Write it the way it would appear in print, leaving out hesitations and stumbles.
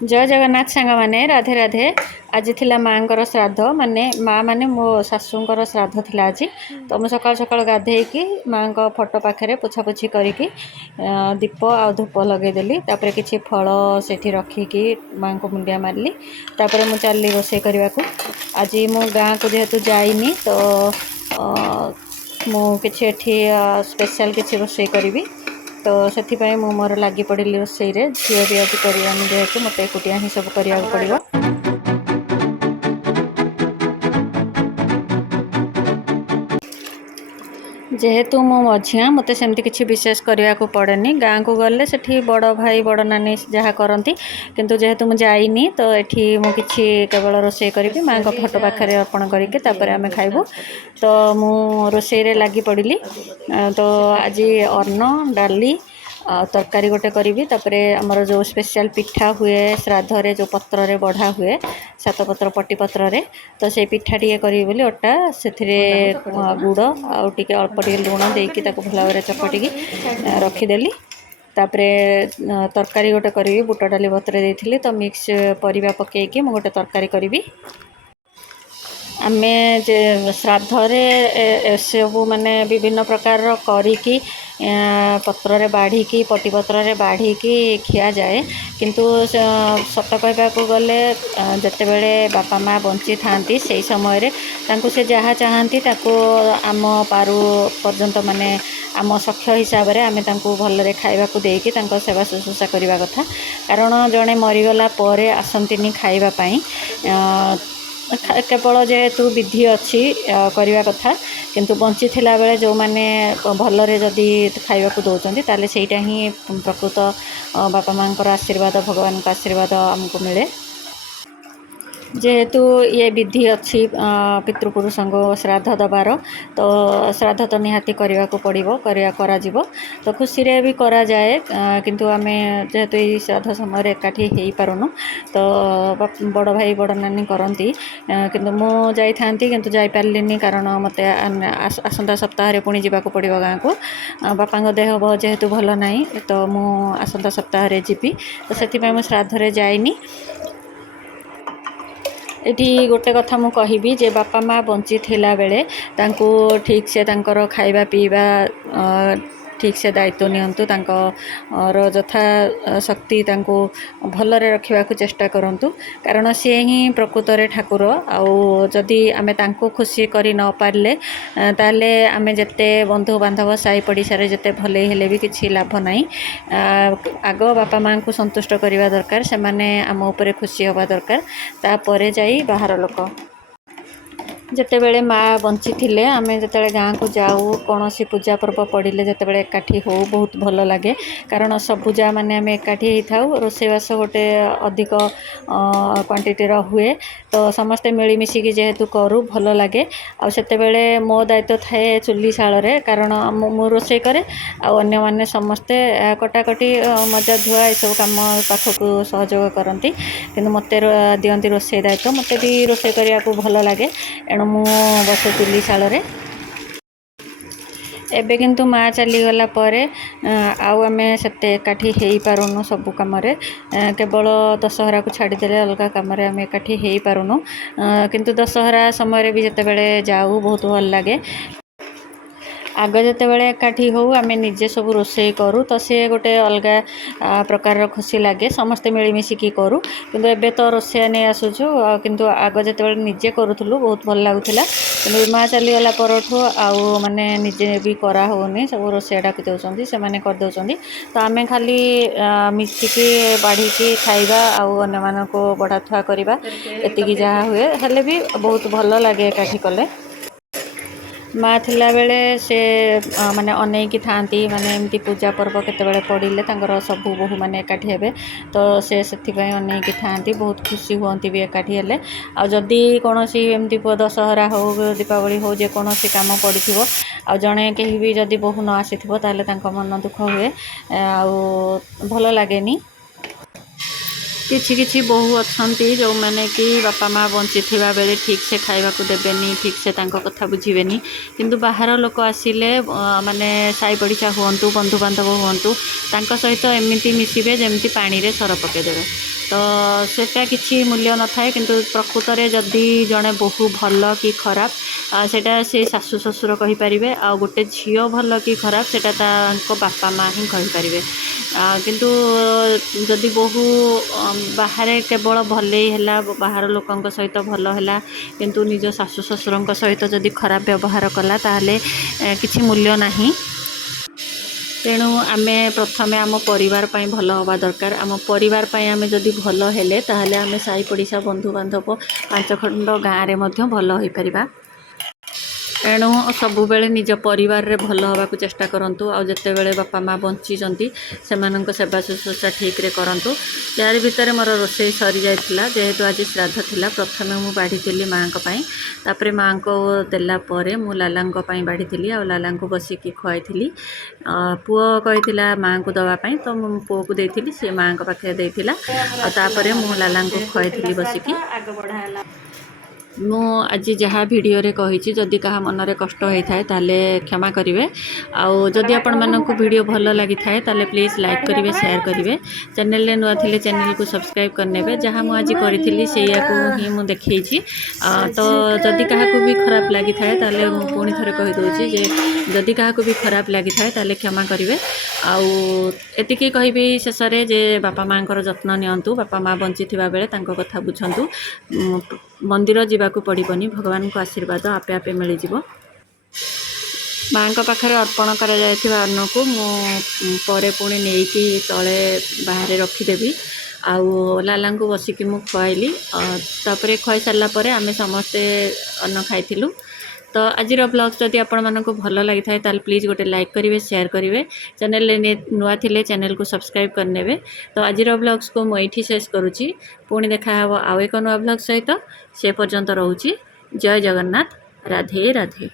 जय जगन्नाथ सांग माने राधे राधे। आज थिला माँकर श्राद्ध माने माँ माने मो शाशुंकर श्राद्ध थिला आज। तो मुझे सकाल सकाल गाधेकी माँ को फोटो पाखे पोछापोछि करिकी दीप आ धूप लगेदेली। तापर किछि फल सेठी रखिकी माँ को मुंडिया मारली। तापर मु चलली रोषे करने को। आज मो गाँ को जेहेतु जाइनी तो मु किछि एठी स्पेशल किछि रोषे करी। तो से मोर लगी पड़ी रोसई झील भी आज करानी जेहेतु मत एकुटिया ही सब करा पड़ो। जेहेतु मो मझिया मत सेमती किसी विशेष करने को पड़ेनी। गाँ को गले से बड़ भाई बड़ नानी जहाँ करती किंतु जेहेतु मुझे जाइनी तो ये मुझे केवल रोषे करी माँ को फोटो पाखे अर्पण करके आम खाइबू। तो मु रोषे लगी पड़ी। तो आज अन्न डाली तरकारी गोटे करी। आमर जो स्पेशल पिठा हुए श्राद्ध रे जो पत्र रे बढ़ा हुए सात पत्र पट्टी पत्र रे तो से पिठा टी करी बोली अटा से गुड़ आउे अल्प टे लुण देकी भल भाव चकटिकी रखीदेली। तापरे तरकारी गोटे करी बुट डाली बतरे देती तो मिक्स परिबा पकईकी मु गोटे तरकारी करी। आमे जे श्राद्ध रे सबू माने विभिन्न प्रकार करिकी पत्र रे बाढ़ी पट्टी पत्र रे बाढ़ी खिया जाए। किंतु सत कहवाक गले जितेबले बापा माँ बंची थांती से समय रे तांको से जहाँ चाहती ताको आम पारु पर्यंत माने आम सख्य हिसाब रे आमे तांको भलरे खाइबाकू देकी तांको सेवा शुश्रूषा करबा कथा। कारण जड़े मरीगला परे आसंतिनी खाइबा पई केवल जेहेतु विधि अच्छी करने कथा। किंतु बंची थिला बेले जो माने भलरे जदि खाइबा को दौरान ताले सेटा ही प्रकृत बापा माँ आशीर्वाद भगवान का आशीर्वाद आमको मिले। जेहेतु ये विधि अच्छी पितृपुरुषों को श्राद्ध दबार तो श्राद्ध तो निहाती करने को पड़ो करा तो खुशी रे भी करा जाए। किंतु आमे जेहेतु ये श्राद्ध समय एकाठी हो पारुनु तो बड़ भाई बड़ नानी करती किंतु मु जाई थांती किंतु जाई पारलिनी कारण मते आसंता सप्ताह रे पुणी जावाक पड़ो गाँ को। बापा देह जेहेतु भल नाई तो मु आसंता सप्ताह रे जीवी तो से मु श्राद्ध रे जाइनी। ये गोटे कथा मु कहिबी जे बापा माँ बंची थिला बेले तांको ठीक से तांकर खाइबा पीबा ठीक से दायित्व नियंतु तांकर यथा शक्ति तांको भलरे रखिबा को चेष्टा करंतु। कारण से ही प्रकृत रे ठाकुर आउ जदि आमे तांको खुशी करी न पारले ताले आमे जते बंधु बांधव साई पड़िसा रे जते भले हेले भी किछि लाभ नाही। आग बापा माँ को संतुष्ट करबा दरकार से माने आम ऊपर खुशी होबा दरकार तापरे जाई बाहर लोक। जितेबले माँ बंची थिले आमे जितेबले गाँ को जाऊ कौन सी पूजा पर्व पड़े जितेबले एकाठी हो बहुत भल लगे। कारण सब पूजा माने आमे एकाठी होता रोषेवास गोटे अधिक क्वांटिटी हुए तो समस्ते मिलमिशिकी जेहेतु करूँ भल लगे। आतेबले मो दायित्व थाए चुली शाल रे कारण मु रोषे करे अन्य माने समस्ते कटाकटी मजा धुआ ये सब कम पाखक सहयोग करती किंतु मत दियंती रोषे दायित्व मत भी रोषे करने को भल लगे एणु मु बसे चुली शाल रे। एबे किंतु माँ चलीगला परे आउ आमे सेते एकाठी हो पारुनु सबु कम रे केवल दशहरा को छाड़ीदेले अलग कम आमे एकाठी हो पारुनु। किंतु दशहरा समय भी जितेबले जाऊ बहुत भल लगे। आग जितेबले एकाठी हो आमे निजे सब रोषे करूँ तो सी गोटे अलग प्रकार खुशी लगे समस्ते मिलमिशिकी करूँ। किंतु एबे तो रोषे नहीं आसुचु किंतु आग जितेबले निजे करूँ बहुत भल लगुला। किंतु माँ चलीगला परठू आउ माने निजे भी करा होनी सब रोषे डाक दौरान से माने कर दौरान तो आमे खाली मिसिकी बाढ़ी खाइबा आउ अन्य मानन को बढ़ा थुआ करवा एतिकी जहाँ हुए हेले भी बहुत भल लगे एकाठी कले। माँ थिला बेले से माने अनेकी थांती माने एमती पूजा पर्व केतेबेले पड़िले तांकर सबू बहु माने एकाठी हेबे तो से सेथिबाई अनेकी थांती बहुत खुशी हुअंती भी एकाठी हेले। आ जदि कोनोसी एमती दशहरा हो दीपावली हो जे कोनोसी काम पड़िथिबो आ जणे केही भी जदि बहु न आसीथिबो ताले तांको मन दुख हुए आ भल लागेनी। किछि किछि बहु अछंती जो माने कि बापा माँ बंची थिबा बेले ठीक से खाइबा को देबेनी ठीक से तांको कथा बुझिबेनी किंतु बाहर लोक आसिले माने साई पड़िशा हुअंतु बंधु बांधव हुअंतु तांको सहित एमिति मिसिबे जेमिति पानी रे सर पके देबे तो सेटा किछि मूल्य न थाए किंतु प्रकृत रे जदी जणे बहु भल कि खराब सेटा से सासु ससुर कहि परिबे आ गोटे झियो भल कि खराब सेटा तांको बापा माँ ही कहि परिबे किंतु जदि बहु बाहर केवल भले है बाहर लोकों सहित भल है किंतु निज सासु ससुर सहित जदि खराब व्यवहार कला ताहले किछि मूल्य नाही तेणु आमे प्रथमे आम परिवार पई भल हवा दरकार आम परिवार पई आमे जदि भल हेले ताहले आमे साई पड़िशा बंधु बांधव पांच खंड गाँव रे मध्य भल होई परिबा तेणु सबु बेले निज परिवार रे भल हवा को चेष्टा करंतु आ जते बेले बापा माँ बंची जंती सेमानंक सेवा शुश्रूषा ठीक रे करंतु यार भितर मोर रोषे सरी जाइतिला जेहेतु आज श्राद्ध थिला प्रथमे मु बाढ़ी माँ को पई तापरे माँ को देला परे मु लाला को पई बाढ़ी थिली आ लाला को बसिकी खुआई पुओ कहिथिला माँ को दवा पई तो मु पुओ को देइथिली से माँ को पाखे देइथिला आ तापरे मु लाला को खुआई थिली बसिकी मु आज जहाँ वीडियो रे कही जदि कहा मनरे कष्ट होता है ताले क्षमा करेंगे आउ जदि आपण मानक वीडियो भल लगी थाए ताले प्लीज लाइक करेंगे शेयर करेंगे चैनल रे नुआ थिले चैनल को सब्सक्राइब करने जहाँ मुझे आज करी से ही मुझे देखी तो जदि क्या भी खराब लगी थाए ताले पुणी थे कहीदे जे जदि क्या भी खराब लगी थाए ताले क्षमा करेंगे आती कहबी शेष में जे बापा माँ जत्न नियंतु बापा माँ बंची थिबा बेले तांको कथा बुझंतु मंदिर जावाक पड़ोनी भगवान को आशीर्वाद आपे आपे मिल जाव माँ पाखे अर्पण कर अन्न को मुझे पुणी नहीं तले बाहर रखीदेवी आउ लाला को बसिकी मु खुआली तापर खुआई सारापर आम समस्ते अन्न खाइलु तो आज ब्लॉग जदि आपण मानक भल लगी थाए ताल प्लीज गोटे लाइक करेंगे शेयर करेंगे चैनल नुआ थिले चैनल को सब्सक्राइब करने तो आज ब्लॉग्स को मुझे शेष करुँची पुणी देखा आउ एक नुआ ब्लॉग सहित से पर्यंत रोची जय जगन्नाथ राधे राधे।